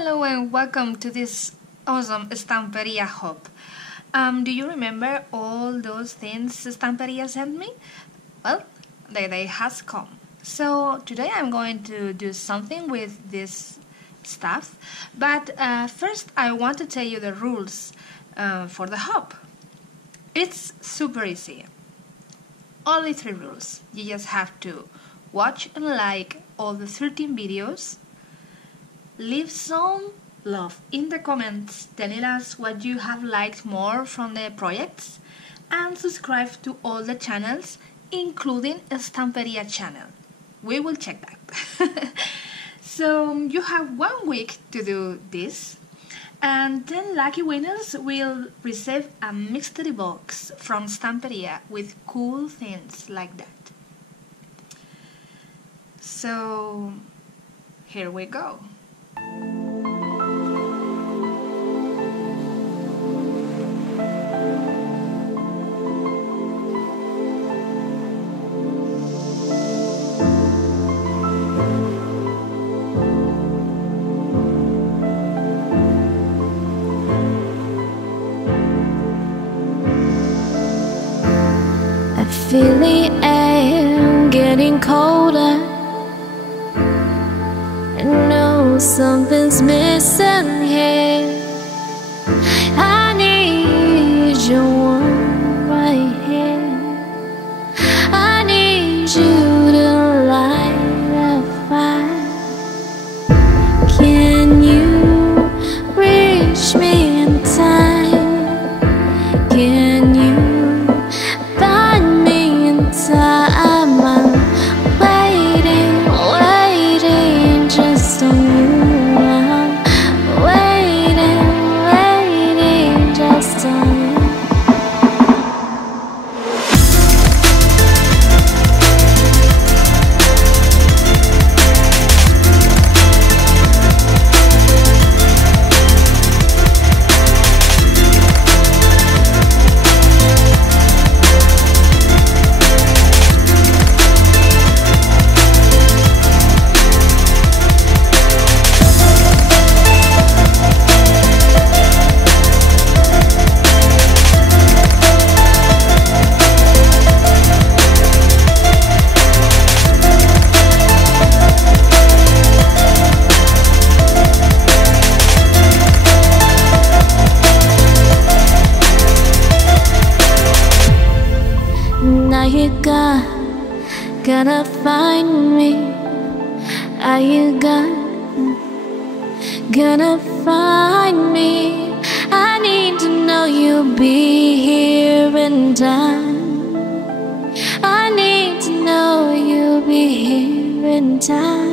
Hello and welcome to this awesome Stamperia Hop. Do you remember all those things Stamperia sent me? Well, the day has come. So today I'm going to do something with this stuff, but first I want to tell you the rules for the hop. It's super easy. Only 3 rules. You just have to watch and like all the 13 videos. Leave some love in the comments telling us what you have liked more from the projects, and subscribe to all the channels including a Stamperia channel. We will check that. So you have 1 week to do this, and 10 lucky winners will receive a mystery box from Stamperia with cool things like that. So here we go. I feel the air getting colder. I know something's missing here. I need your warmth right here. I need you to light a fire. Can you reach me in time? Can you find me in time? I'm waiting just on you. I'm waiting just on you. Now you gonna find me. Are you gonna find me? I need to know you'll be here in time. I need to know you'll be here in time.